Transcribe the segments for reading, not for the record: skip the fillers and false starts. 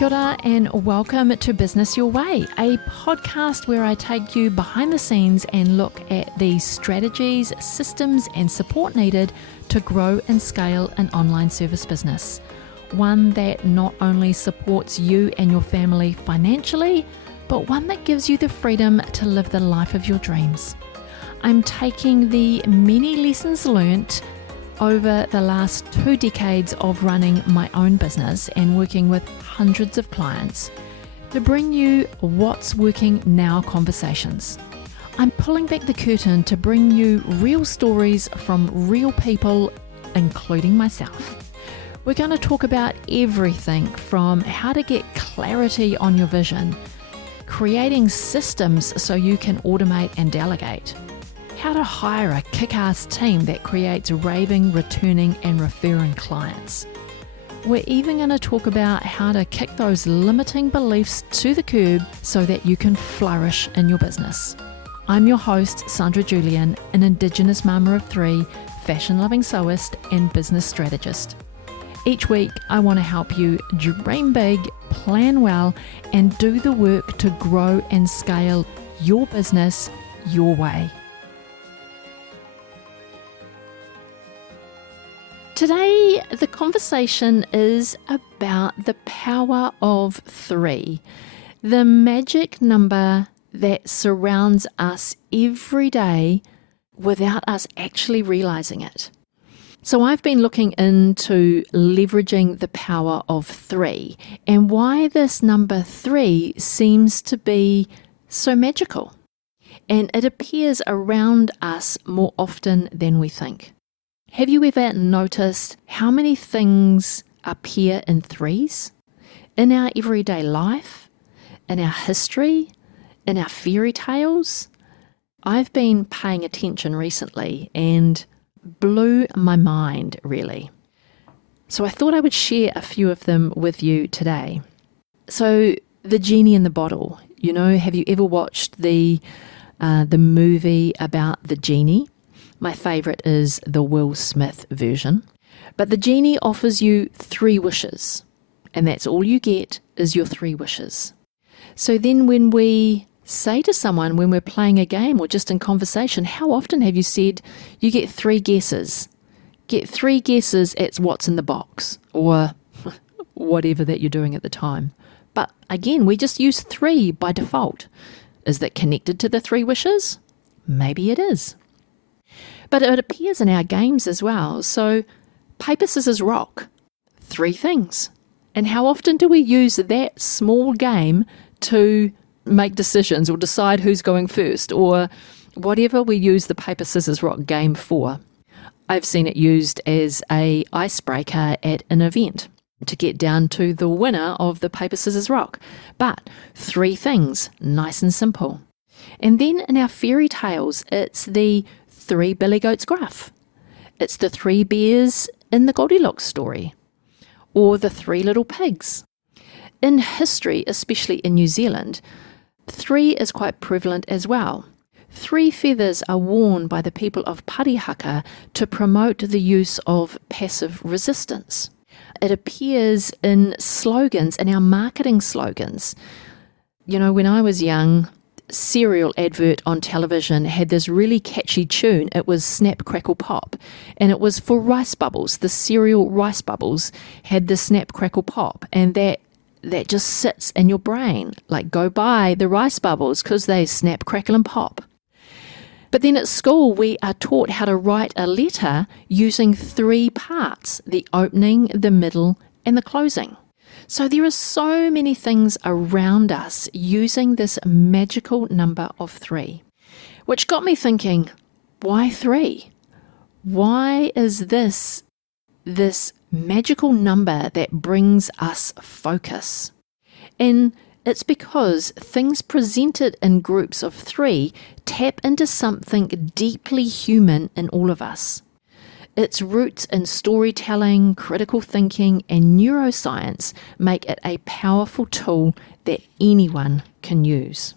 Kia ora and welcome to Business Your Way, a podcast where I take you behind the scenes and look at the strategies, systems and support needed to grow and scale an online service business. One that not only supports you and your family financially, but one that gives you the freedom to live the life of your dreams. I'm taking the many lessons learnt over the last 2 decades of running my own business and working with hundreds of clients to bring you what's working now conversations. I'm pulling back the curtain to bring you real stories from real people, including myself. We're going to talk about everything from how to get clarity on your vision, creating systems so you can automate and delegate, how to hire a kick-ass team that creates raving, returning and referring clients. We're even going to talk about how to kick those limiting beliefs to the curb so that you can flourish in your business. I'm your host, Sandra Julian, an Indigenous mama of 3, fashion-loving sewist and business strategist. Each week, I want to help you dream big, plan well, and do the work to grow and scale your business your way. Today, the conversation is about the power of 3, the magic number that surrounds us every day without us actually realizing it. So I've been looking into leveraging the power of 3 and why this number 3 seems to be so magical. And it appears around us more often than we think. Have you ever noticed how many things appear in 3s? In our everyday life, in our history, in our fairy tales? I've been paying attention recently and blew my mind, really. So I thought I would share a few of them with you today. So the genie in the bottle, have you ever watched the movie about the genie? My favourite is the Will Smith version. But the genie offers you 3 wishes, and that's all you get is your 3 wishes. So then when we say to someone, when we're playing a game or just in conversation, how often have you said you get 3 guesses? Get 3 guesses at what's in the box, or whatever that you're doing at the time. But again, we just use 3 by default. Is that connected to the 3 wishes? Maybe it is. But it appears in our games as well. So, paper, scissors, rock. 3 things. And how often do we use that small game to make decisions or decide who's going first or whatever we use the paper, scissors, rock game for? I've seen it used as an icebreaker at an event to get down to the winner of the paper, scissors, rock. But 3 things, nice and simple. And then in our fairy tales, it's the 3 billy goats gruff. It's the 3 bears in the Goldilocks story, or the 3 little pigs. In history, especially in New Zealand, 3 is quite prevalent as well. 3 feathers are worn by the people of Parihaka to promote the use of passive resistance. It appears in slogans, in our marketing slogans. When I was young, cereal advert on television had this really catchy tune. It was Snap, Crackle, Pop, and it was for rice bubbles. The cereal rice bubbles had the Snap, Crackle, Pop, and that just sits in your brain, like go buy the rice bubbles because they snap, crackle and pop. But then at school we are taught how to write a letter using 3 parts: the opening, the middle and the closing. So there are so many things around us using this magical number of 3, which got me thinking, why 3? Why is this magical number that brings us focus? And it's because things presented in groups of 3 tap into something deeply human in all of us. Its roots in storytelling, critical thinking, and neuroscience make it a powerful tool that anyone can use.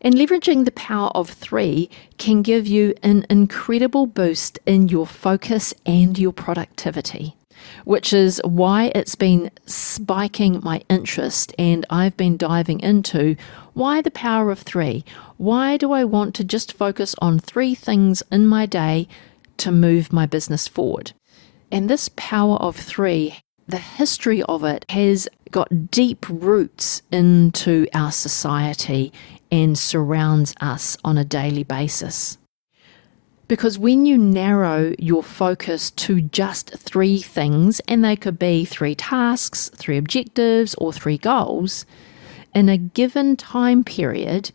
And leveraging the power of 3 can give you an incredible boost in your focus and your productivity. which is why it's been spiking my interest, and I've been diving into why the power of three. Why do I want to just focus on 3 things in my day to move my business forward? And this power of 3, the history of it has got deep roots into our society and surrounds us on a daily basis. Because when you narrow your focus to just 3 things, and they could be 3 tasks, 3 objectives, or 3 goals, in a given time period,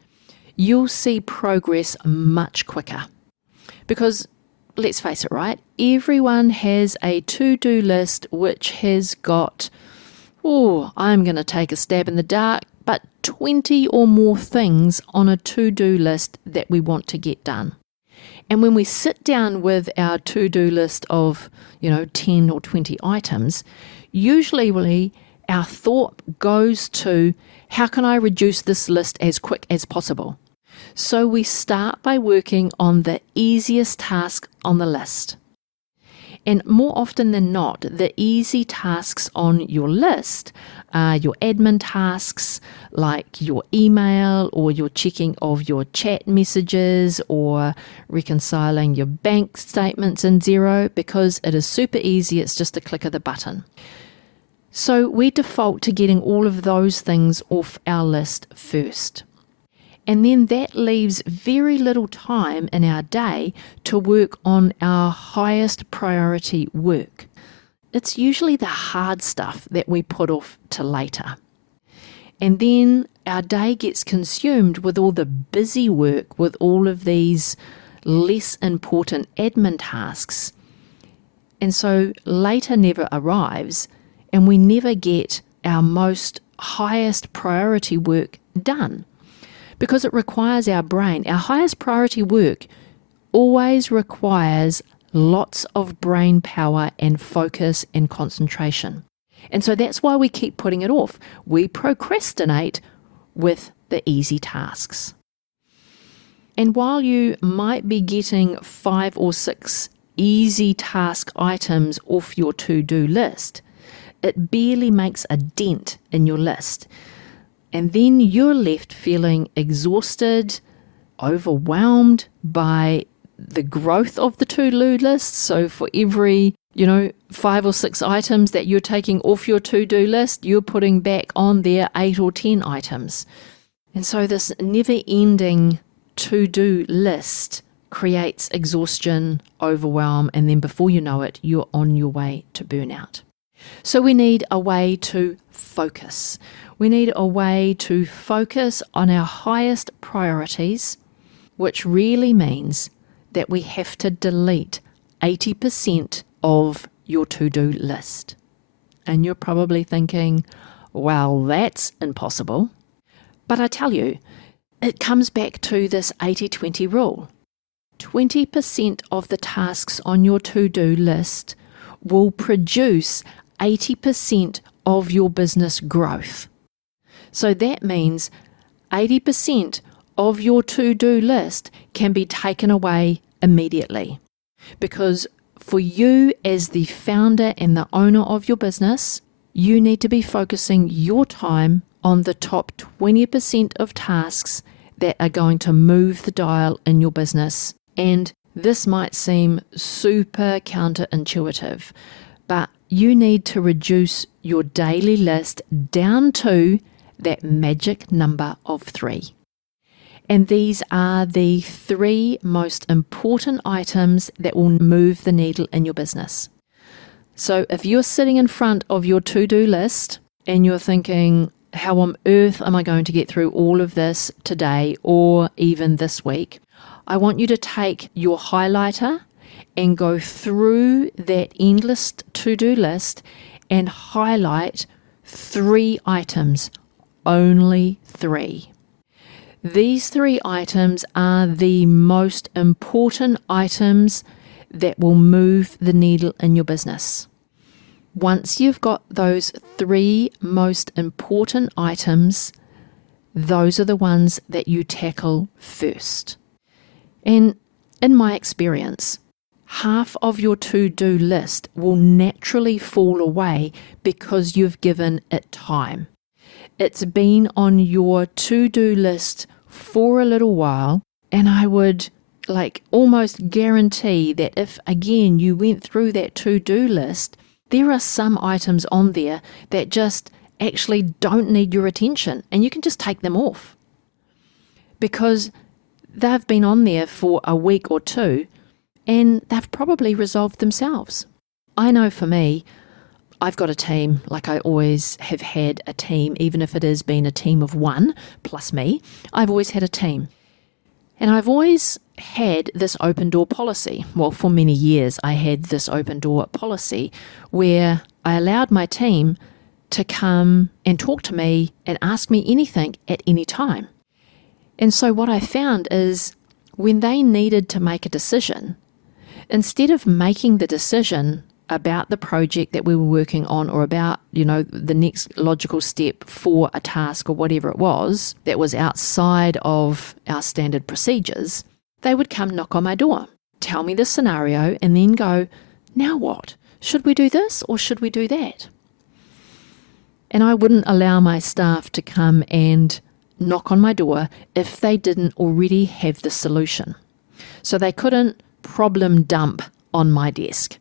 you'll see progress much quicker. Because let's face it, right? Everyone has a to-do list which has got, I'm going to take a stab in the dark, but 20 or more things on a to-do list that we want to get done. And when we sit down with our to-do list of, 10 or 20 items, usually our thought goes to, how can I reduce this list as quick as possible? So we start by working on the easiest task on the list. And more often than not, the easy tasks on your list are your admin tasks, like your email or your checking of your chat messages or reconciling your bank statements in Xero, because it is super easy. It's just a click of the button. So we default to getting all of those things off our list first. And then that leaves very little time in our day to work on our highest priority work. It's usually the hard stuff that we put off to later. And then our day gets consumed with all the busy work, with all of these less important admin tasks. And so later never arrives, and we never get our most highest priority work done. Because it requires our brain. Our highest priority work always requires lots of brain power and focus and concentration. And so that's why we keep putting it off. We procrastinate with the easy tasks. And while you might be getting 5 or 6 easy task items off your to-do list, it barely makes a dent in your list. And then you're left feeling exhausted, overwhelmed by the growth of the to-do list. So for every, 5 or 6 items that you're taking off your to-do list, you're putting back on there 8 or 10 items. And so this never-ending to-do list creates exhaustion, overwhelm, and then before you know it, you're on your way to burnout. So we need a way to focus. We need a way to focus on our highest priorities, which really means that we have to delete 80% of your to-do list. And you're probably thinking, well, that's impossible. But I tell you, it comes back to this 80-20 rule. 20% of the tasks on your to-do list will produce 80% of your business growth. So that means 80% of your to-do list can be taken away immediately. Because for you as the founder and the owner of your business, you need to be focusing your time on the top 20% of tasks that are going to move the dial in your business. And this might seem super counterintuitive, but you need to reduce your daily list down to that magic number of 3. And these are the 3 most important items that will move the needle in your business. So if you're sitting in front of your to-do list and you're thinking, how on earth am I going to get through all of this today or even this week? I want you to take your highlighter and go through that endless to-do list and highlight 3 items, only 3. These 3 items are the most important items that will move the needle in your business. Once you've got those 3 most important items, those are the ones that you tackle first. And in my experience, half of your to-do list will naturally fall away because you've given it time. It's been on your to-do list for a little while, and I would almost guarantee that if again you went through that to-do list, there are some items on there that just actually don't need your attention, and you can just take them off because they've been on there for a week or two and they've probably resolved themselves. I know for me, I've got a team, like I always have had a team, even if it has been a team of one plus me, I've always had a team. And I've always had this open door policy. Well, for many years I had this open door policy where I allowed my team to come and talk to me and ask me anything at any time. And so what I found is when they needed to make a decision, instead of making the decision about the project that we were working on or about, the next logical step for a task or whatever it was that was outside of our standard procedures, they would come knock on my door, tell me the scenario, and then go, now what? Should we do this or should we do that? And I wouldn't allow my staff to come and knock on my door if they didn't already have the solution. So they couldn't problem dump on my desk.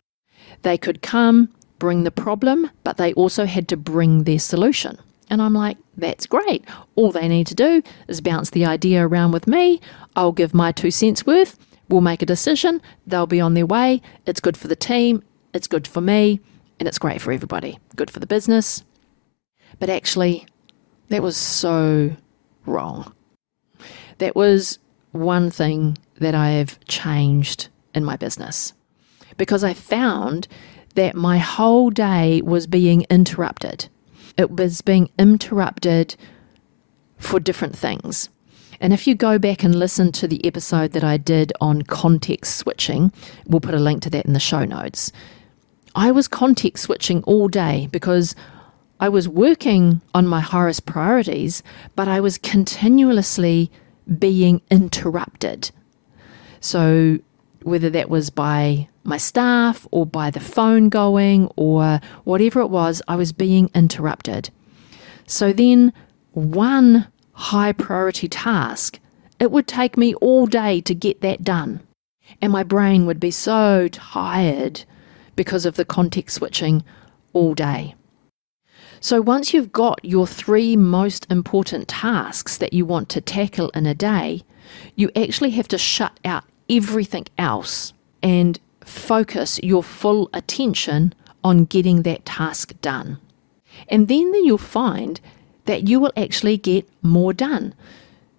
They could come, bring the problem, but they also had to bring their solution. And I'm like, that's great. All they need to do is bounce the idea around with me. I'll give my 2 cents worth. We'll make a decision. They'll be on their way. It's good for the team. It's good for me. And it's great for everybody. Good for the business. But actually, that was so wrong. That was one thing that I have changed in my business, because I found that my whole day was being interrupted. It was being interrupted for different things. And if you go back and listen to the episode that I did on context switching, we'll put a link to that in the show notes. I was context switching all day because I was working on my highest priorities, but I was continuously being interrupted. So whether that was by my staff or by the phone going or whatever it was, I was being interrupted. So then one high priority task, it would take me all day to get that done. And my brain would be so tired because of the context switching all day. So once you've got your 3 most important tasks that you want to tackle in a day, you actually have to shut out everything else and focus your full attention on getting that task done. And then you'll find that you will actually get more done.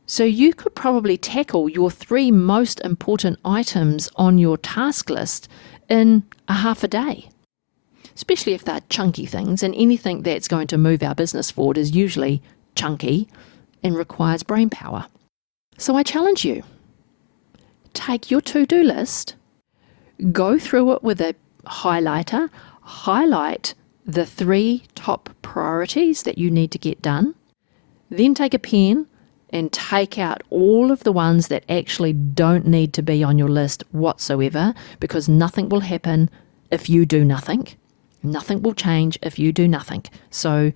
So you could probably tackle your 3 most important items on your task list in a half a day, especially if they're chunky things, and anything that's going to move our business forward is usually chunky and requires brain power. So I challenge you, take your to-do list, go through it with a highlighter, highlight the 3 top priorities that you need to get done, then take a pen and take out all of the ones that actually don't need to be on your list whatsoever, because nothing will happen if you do nothing. Nothing will change if you do nothing. So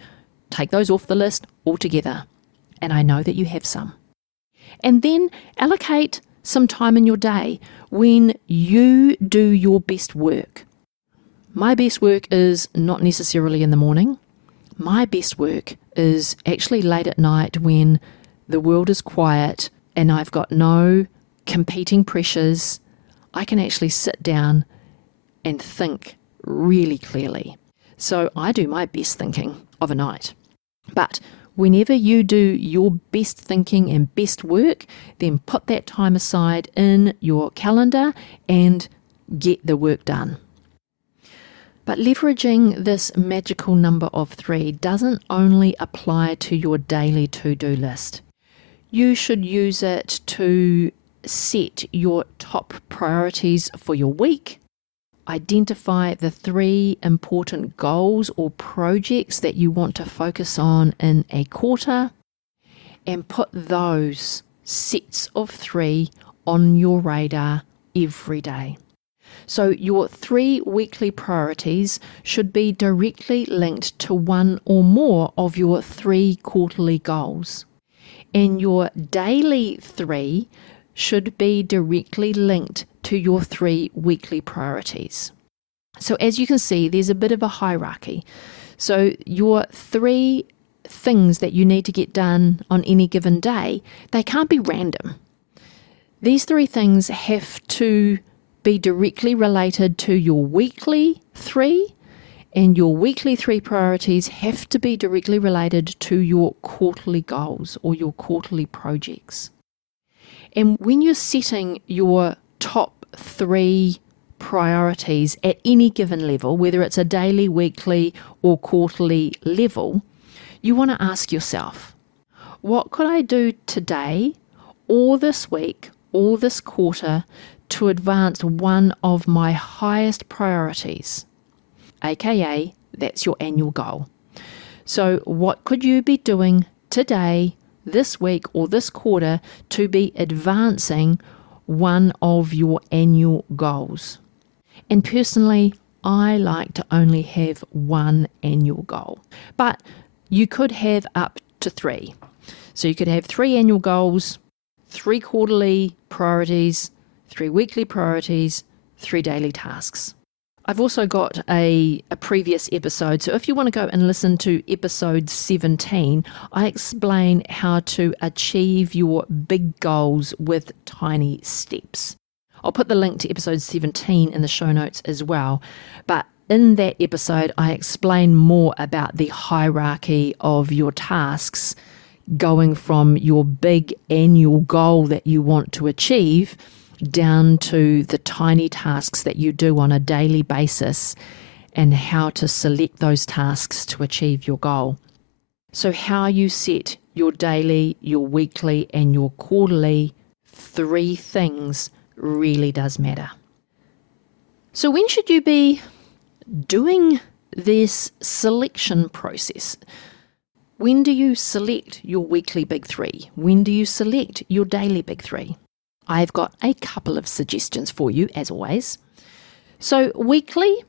take those off the list altogether. And I know that you have some. And then allocate some time in your day when you do your best work. My best work is not necessarily in the morning. My best work is actually late at night when the world is quiet and I've got no competing pressures. I can actually sit down and think really clearly. So I do my best thinking of a night. But whenever you do your best thinking and best work, then put that time aside in your calendar and get the work done. But leveraging this magical number of 3 doesn't only apply to your daily to-do list. You should use it to set your top priorities for your week, identify the 3 important goals or projects that you want to focus on in a quarter, and put those sets of 3 on your radar every day. So your 3 weekly priorities should be directly linked to one or more of your 3 quarterly goals. And your daily 3 should be directly linked to your 3 weekly priorities. So as you can see, there's a bit of a hierarchy. So your 3 things that you need to get done on any given day, they can't be random. These 3 things have to be directly related to your weekly 3, and your weekly 3 priorities have to be directly related to your quarterly goals or your quarterly projects. And when you're setting your top 3 priorities at any given level, whether it's a daily, weekly, or quarterly level, you want to ask yourself, what could I do today, or this week, or this quarter to advance one of my highest priorities? AKA, that's your annual goal. So what could you be doing today, this week, or this quarter to be advancing one of your annual goals? And personally, I like to only have one annual goal, but you could have up to 3. So you could have 3 annual goals, 3 quarterly priorities, 3 weekly priorities, 3 daily tasks. I've also got a previous episode, so if you want to go and listen to episode 17, I explain how to achieve your big goals with tiny steps. I'll put the link to episode 17 in the show notes as well, but in that episode I explain more about the hierarchy of your tasks, going from your big annual goal that you want to achieve down to the tiny tasks that you do on a daily basis and how to select those tasks to achieve your goal. So how you set your daily, your weekly, and your quarterly 3 things really does matter. So when should you be doing this selection process? When do you select your weekly big 3? When do you select your daily big 3? I've got a couple of suggestions for you, as always. So weekly,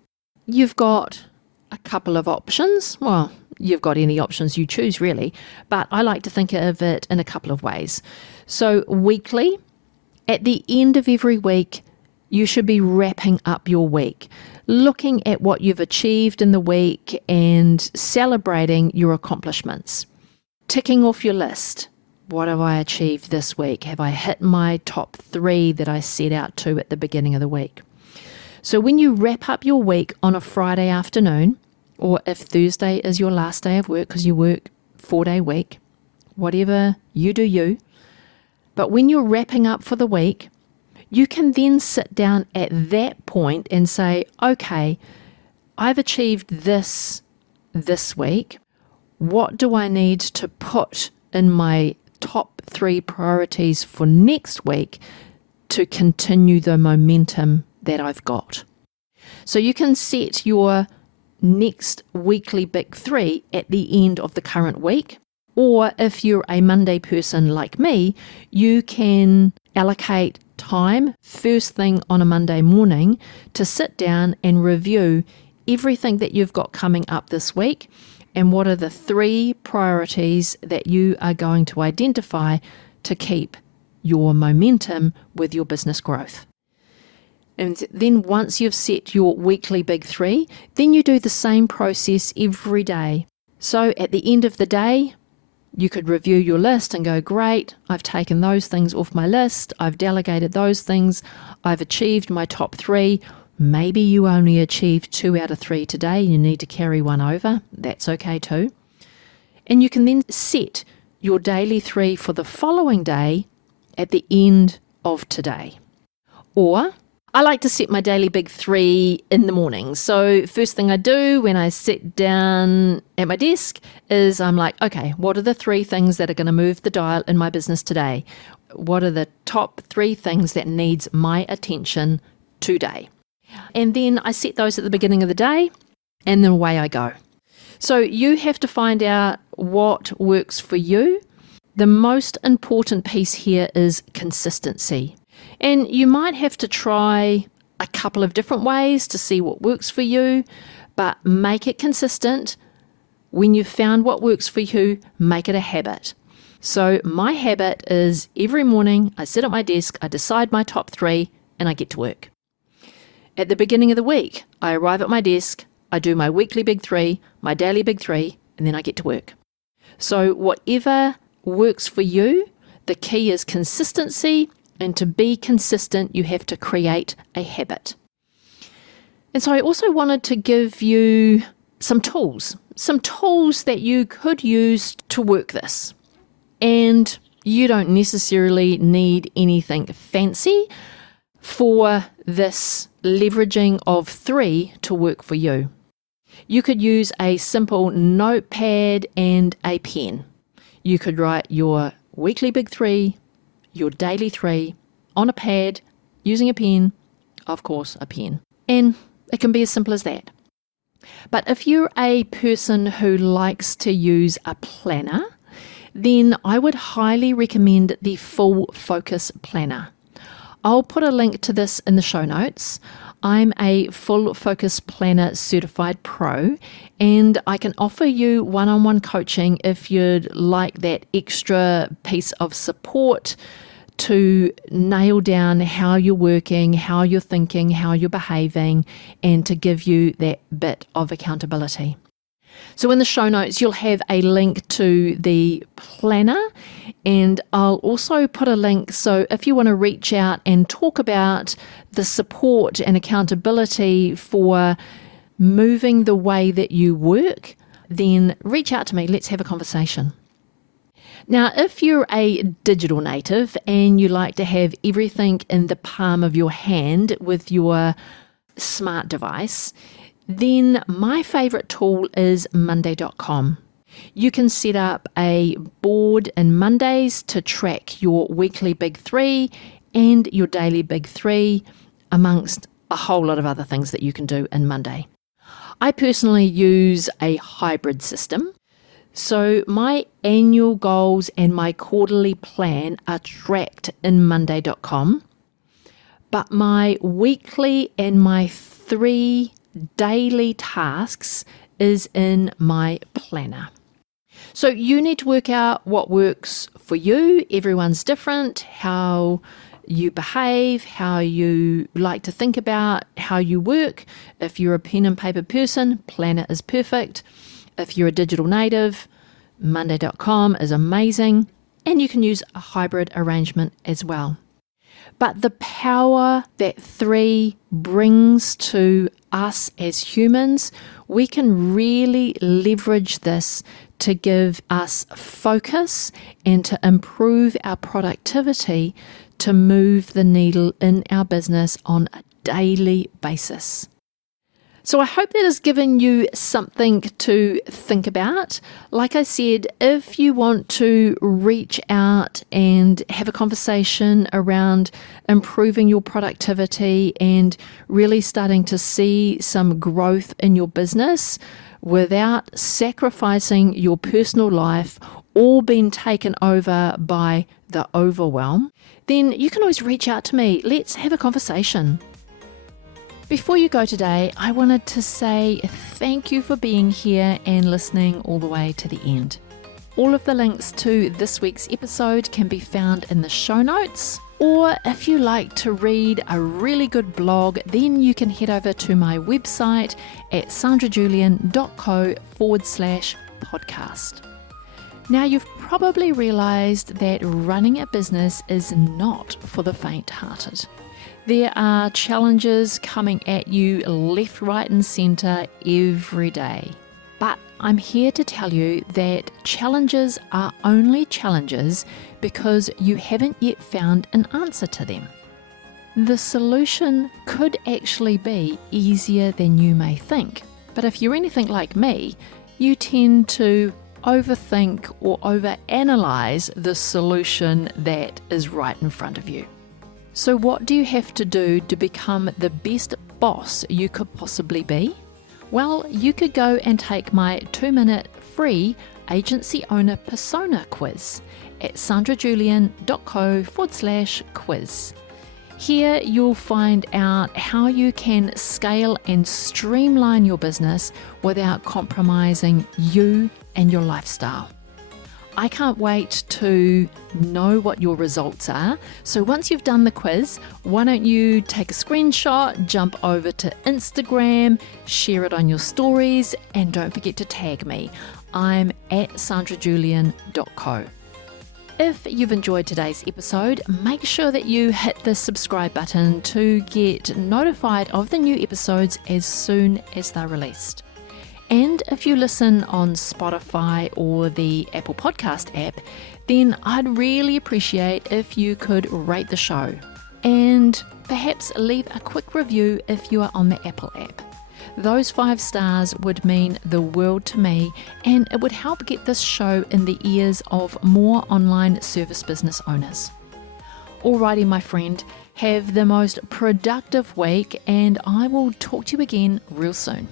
you've got a couple of options. Well, you've got any options you choose, really, but I like to think of it in a couple of ways. So weekly, at the end of every week, you should be wrapping up your week, looking at what you've achieved in the week and celebrating your accomplishments. Ticking off your list. What have I achieved this week? Have I hit my top 3 that I set out to at the beginning of the week? So when you wrap up your week on a Friday afternoon, or if Thursday is your last day of work because you work 4-day week, whatever you do you, but when you're wrapping up for the week, you can then sit down at that point and say, okay, I've achieved this week. What do I need to put in my top 3 priorities for next week to continue the momentum that I've got? So you can set your next weekly big 3 at the end of the current week. Or if you're a Monday person like me, you can allocate time first thing on a Monday morning to sit down and review everything that you've got coming up this week and what are the 3 priorities that you are going to identify to keep your momentum with your business growth. And then once you've set your weekly big 3, then you do the same process every day. So at the end of the day, you could review your list and go, great, I've taken those things off my list, I've delegated those things, I've achieved my top 3. Maybe you only achieved 2 out of 3 today, you need to carry 1 over, that's okay too. And you can then set your daily 3 for the following day at the end of today. Or I like to set my daily big 3 in the morning. So first thing I do when I sit down at my desk is I'm like, okay, what are the 3 things that are going to move the dial in my business today? What are the top 3 things that needs my attention today? And then I set those at the beginning of the day and then away I go. So you have to find out what works for you. The most important piece here is consistency. And you might have to try a couple of different ways to see what works for you, but make it consistent. When you've found what works for you, make it a habit. So my habit is every morning I sit at my desk, I decide my top 3, and I get to work. At the beginning of the week, I arrive at my desk, I do my weekly big 3, my daily big 3, and then I get to work. So whatever works for you, the key is consistency, and to be consistent, you have to create a habit. And so I also wanted to give you some tools that you could use to work this. And you don't necessarily need anything fancy for this leveraging of 3 to work for you. You could use a simple notepad and a pen. You could write your weekly big 3, your daily 3 on a pad using a pen, of course, a pen. And it can be as simple as that. But if you're a person who likes to use a planner, then I would highly recommend the Full Focus Planner. I'll put a link to this in the show notes. I'm a Full Focus Planner Certified Pro, and I can offer you one-on-one coaching if you'd like that extra piece of support to nail down how you're working, how you're thinking, how you're behaving, and to give you that bit of accountability. So in the show notes, you'll have a link to the planner, and I'll also put a link so if you want to reach out and talk about the support and accountability for moving the way that you work, then reach out to me. Let's have a conversation. Now, if you're a digital native and you like to have everything in the palm of your hand with your smart device, then my favorite tool is Monday.com. You can set up a board in Mondays to track your weekly big 3 and your daily big 3, amongst a whole lot of other things that you can do in Monday. I personally use a hybrid system. So my annual goals and my quarterly plan are tracked in Monday.com, but my weekly and my 3 daily tasks is in my planner. So you need to work out what works for you. Everyone's different, how you behave, how you like to think about how you work. If you're a pen and paper person, planner is perfect. If you're a digital native, Monday.com is amazing, and you can use a hybrid arrangement as well. But the power that 3 brings to us as humans, we can really leverage this to give us focus and to improve our productivity to move the needle in our business on a daily basis. So I hope that has given you something to think about. Like I said, if you want to reach out and have a conversation around improving your productivity and really starting to see some growth in your business without sacrificing your personal life or being taken over by the overwhelm, then you can always reach out to me. Let's have a conversation. Before you go today, I wanted to say thank you for being here and listening all the way to the end. All of the links to this week's episode can be found in the show notes, or if you like to read a really good blog, then you can head over to my website at sandrajulian.co/podcast. Now, you've probably realized that running a business is not for the faint-hearted. There are challenges coming at you left, right and centre every day. But I'm here to tell you that challenges are only challenges because you haven't yet found an answer to them. The solution could actually be easier than you may think. But if you're anything like me, you tend to overthink or overanalyze the solution that is right in front of you. So what do you have to do to become the best boss you could possibly be? Well, you could go and take my 2-minute free agency owner persona quiz at sandrajulian.co/quiz. Here you'll find out how you can scale and streamline your business without compromising you and your lifestyle. I can't wait to know what your results are. So once you've done the quiz, why don't you take a screenshot, jump over to Instagram, share it on your stories, and don't forget to tag me. I'm at sandrajulian.co. If you've enjoyed today's episode, make sure that you hit the subscribe button to get notified of the new episodes as soon as they're released. And if you listen on Spotify or the Apple Podcast app, then I'd really appreciate if you could rate the show and perhaps leave a quick review if you are on the Apple app. Those 5 stars would mean the world to me, and it would help get this show in the ears of more online service business owners. Alrighty, my friend, have the most productive week, and I will talk to you again real soon.